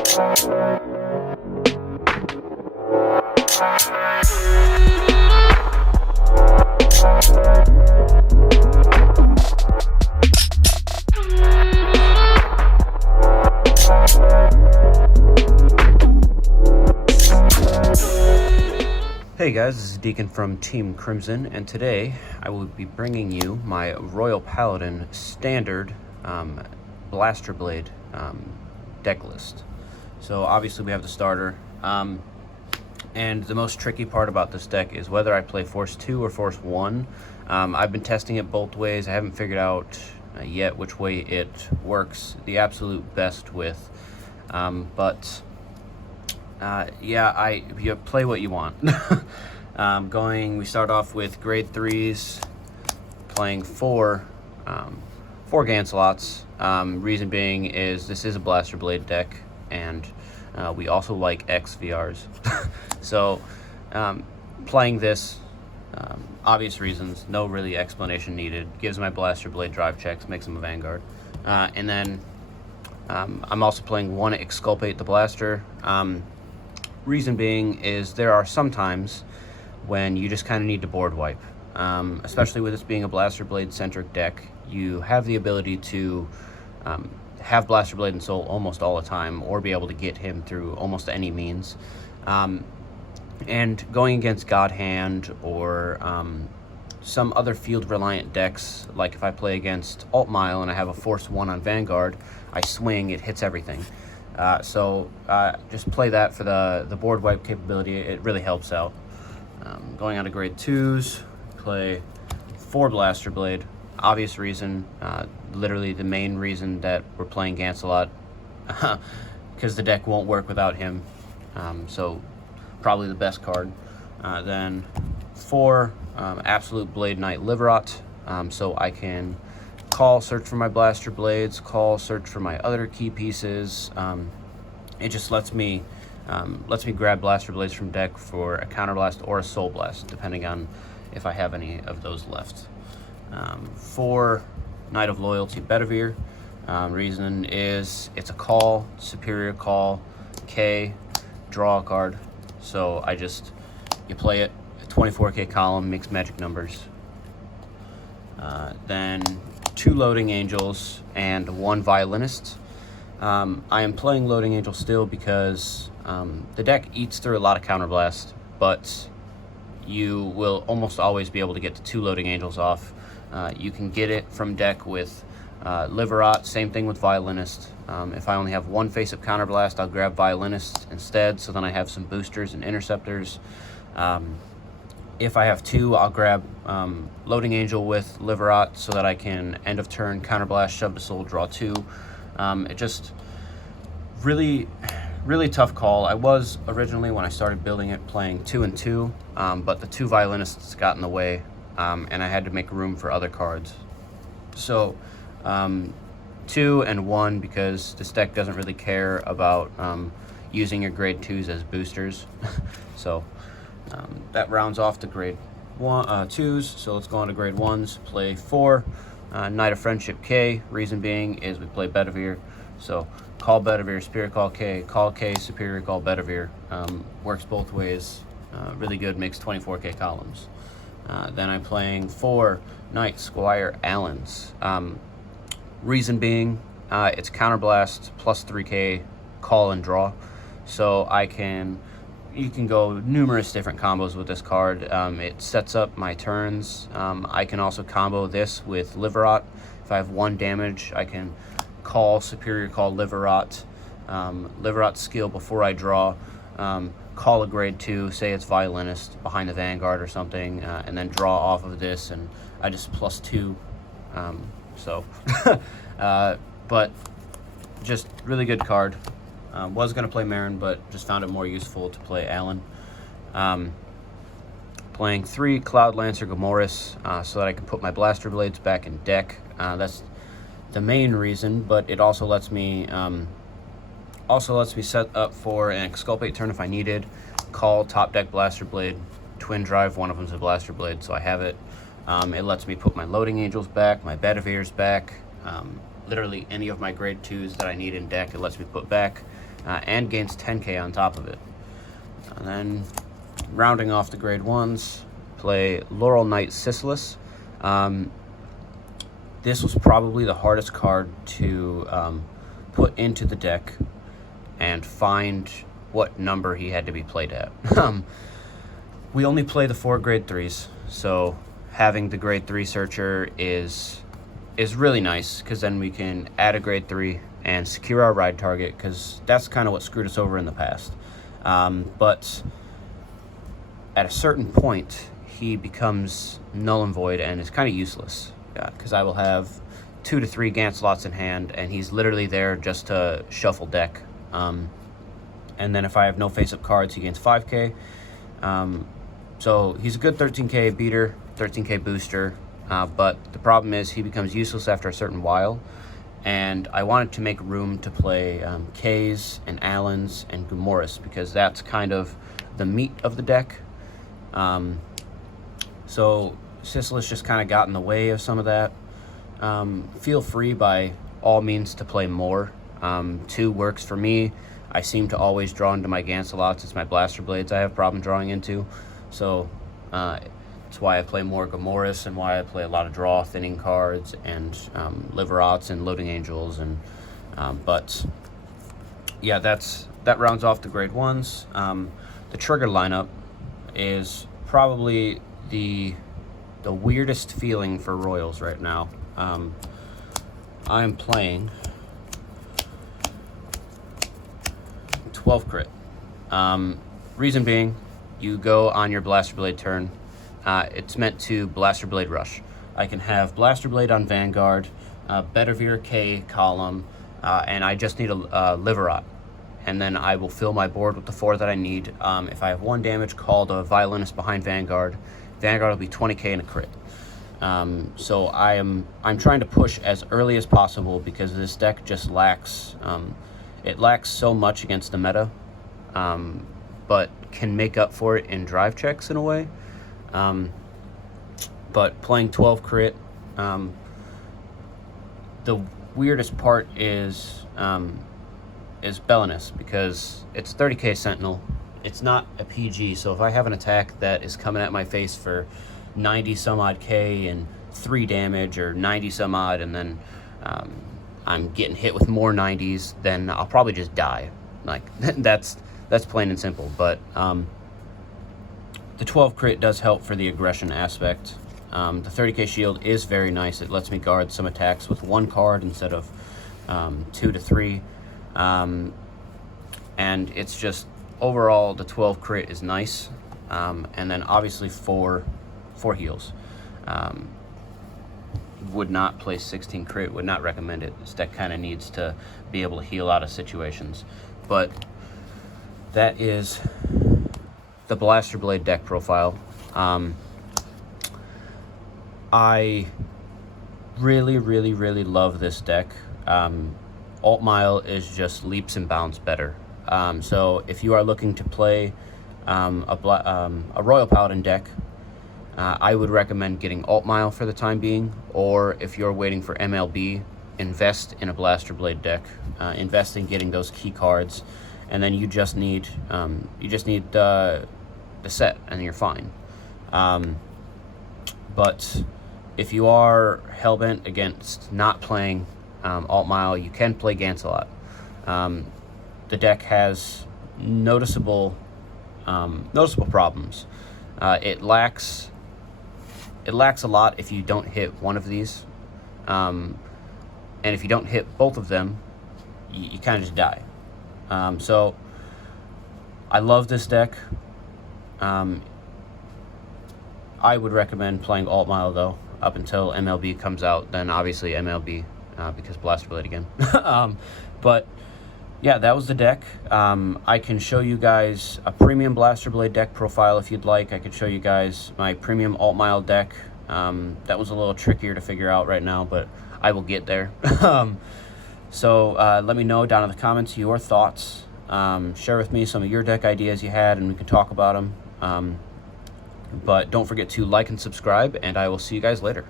Hey guys, this is Dekin from Team Crimson, and today I will be bringing you my Royal Paladin standard Blaster Blade deck list. So obviously we have the starter, and the most tricky part about this deck is whether I play Force 2 or Force 1. I've been testing it both ways. I haven't figured out yet which way it works the absolute best with, yeah, you play what you want. We start off with grade 3s, playing four Gancelots. Reason being is this is a Blaster Blade deck, and we also like XVRs. So playing this, obvious reasons, no really explanation needed, gives my Blaster Blade drive checks, makes him a Vanguard. And then I'm also playing one Exculpate the Blaster. Reason being is there are some times when you just kind of need to board wipe, especially with this being a Blaster Blade centric deck. You have the ability to have Blaster Blade and Soul almost all the time, or be able to get him through almost any means. And going against God Hand or some other field reliant decks, like if I play against Alt Mile and I have a Force 1 on Vanguard, I swing, it hits everything. So just play that for the board wipe capability. It really helps out. Going on to grade 2s, play 4 Blaster Blade. Obvious reason, literally the main reason that we're playing Gancelot, because the deck won't work without him. So probably the best card. Then 4 Absolute Blade Knight Liverot, so I can call, search for my Blaster Blades, call, search for my other key pieces. It just lets me grab Blaster Blades from deck for a Counterblast or a Soul Blast, depending on if I have any of those left. 4 Knight of Loyalty Bedivere. Reason is it's a call, superior call, K, draw a card. So you play it, 24K column, makes magic numbers. Then 2 Loading Angels and 1 Violinist. I am playing Loading Angel still because the deck eats through a lot of Counterblast, but you will almost always be able to get the 2 Loading Angels off. You can get it from deck with Liverot, same thing with Violinist. If I only have 1 face-up Counterblast, I'll grab Violinist instead, so then I have some boosters and interceptors. If I have 2, I'll grab Loading Angel with Liverot so that I can end of turn Counterblast, shove to Soul, draw 2. It just really tough call. I was originally, when I started building it, playing 2 and 2, but the 2 Violinists got in the way, and I had to make room for other cards. So 2 and 1, because this deck doesn't really care about using your grade 2s as boosters. So that rounds off the grade 2s. So let's go on to grade 1s. Play 4 Knight of Friendship K. Reason being is we play Bedivere. So call Bedivere, Spirit Call K, Superior Call Bedivere. Works both ways. Really good, makes 24K columns. Then I'm playing 4 Knight Squire Allens. Reason being, it's Counterblast plus 3K call and draw. So you can go numerous different combos with this card. It sets up my turns. I can also combo this with Liverot. If I have 1 damage, I can call, superior call Liverot, Liverot skill before I draw, call a grade 2, say it's Violinist behind the Vanguard or something, and then draw off of this, and I just plus 2. But just really good card. Was going to play Marin, but just found it more useful to play Allen. Playing 3 Cloud Lancer Gamoris, so that I can put my Blaster Blades back in deck. That's the main reason, but it also lets me set up for an Exculpate turn if I needed. Call, top deck Blaster Blade, Twin Drive, one of them's a Blaster Blade, so I have it. It lets me put my Loading Angels back, my Bedivere's back, literally any of my grade 2s that I need in deck, it lets me put back. and gains 10k on top of it. And then rounding off the grade 1s, play Laurel Knight Sisyphus. This was probably the hardest card to put into the deck and find what number he had to be played at. We only play the 4 grade 3s, so having the grade 3 searcher is really nice, because then we can add a grade 3 and secure our ride target, because that's kind of what screwed us over in the past. But at a certain point, he becomes null and void and is kind of useless, because I will have 2 to 3 Gancelots in hand, and he's literally there just to shuffle deck. And then if I have no face-up cards, he gains 5k. So he's a good 13k beater, 13k booster, but the problem is he becomes useless after a certain while, and I wanted to make room to play K's and Allens and Gumoris, because that's kind of the meat of the deck. So Sisyphus just kind of got in the way of some of that. Feel free by all means to play more. 2 works for me. I seem to always draw into my Gancelots. It's my Blaster Blades I have problem drawing into. So it's why I play more Gumoris, and why I play a lot of draw thinning cards and Liverots and Loading Angels. And but yeah, that rounds off the grade 1s. The trigger lineup is probably the weirdest feeling for Royals right now. I am playing 12 crit. Reason being, you go on your Blaster Blade turn. It's meant to Blaster Blade rush. I can have Blaster Blade on Vanguard, Bedivere K column, and I just need a Liverot. And then I will fill my board with the 4 that I need. If I have 1 damage, called a Violinist behind Vanguard. Vanguard will be 20k and a crit. So I'm trying to push as early as possible, because this deck just lacks, it lacks so much against the meta, but can make up for it in drive checks in a way. But playing 12 crit, the weirdest part is Belinus, because it's 30k Sentinel. It's not a PG, so if I have an attack that is coming at my face for 90 some odd K and 3 damage, or 90 some odd, and then I'm getting hit with more 90s, then I'll probably just die. Like, that's plain and simple. But the 12 crit does help for the aggression aspect. The 30k shield is very nice. It lets me guard some attacks with 1 card instead of 2 to 3. And it's just, overall, the 12 crit is nice. And then obviously 4 heals. Would not play 16 crit, would not recommend it. This deck kind of needs to be able to heal out of situations. But that is the Blaster Blade deck profile. I really love this deck. Alt Mile is just leaps and bounds better. So if you are looking to play a Royal Paladin deck, I would recommend getting Alt Mile for the time being, or if you're waiting for MLB, invest in a Blaster Blade deck. Invest in getting those key cards, and then you just need the set, and you're fine. But if you are hellbent against not playing Alt Mile, you can play Gancelot. The deck has noticeable problems. It lacks a lot if you don't hit one of these, and if you don't hit both of them, you kind of just die. So I love this deck. I would recommend playing Alt Mile though, up until MLB comes out. Then obviously MLB, because Blaster Blade again. But yeah, that was the deck. I can show you guys a premium Blaster Blade deck profile if you'd like. I could show you guys my premium Alt Mile deck. That was a little trickier to figure out right now, but I will get there. So let me know down in the comments your thoughts. Share with me some of your deck ideas you had, and we can talk about them. But don't forget to like and subscribe, and I will see you guys later.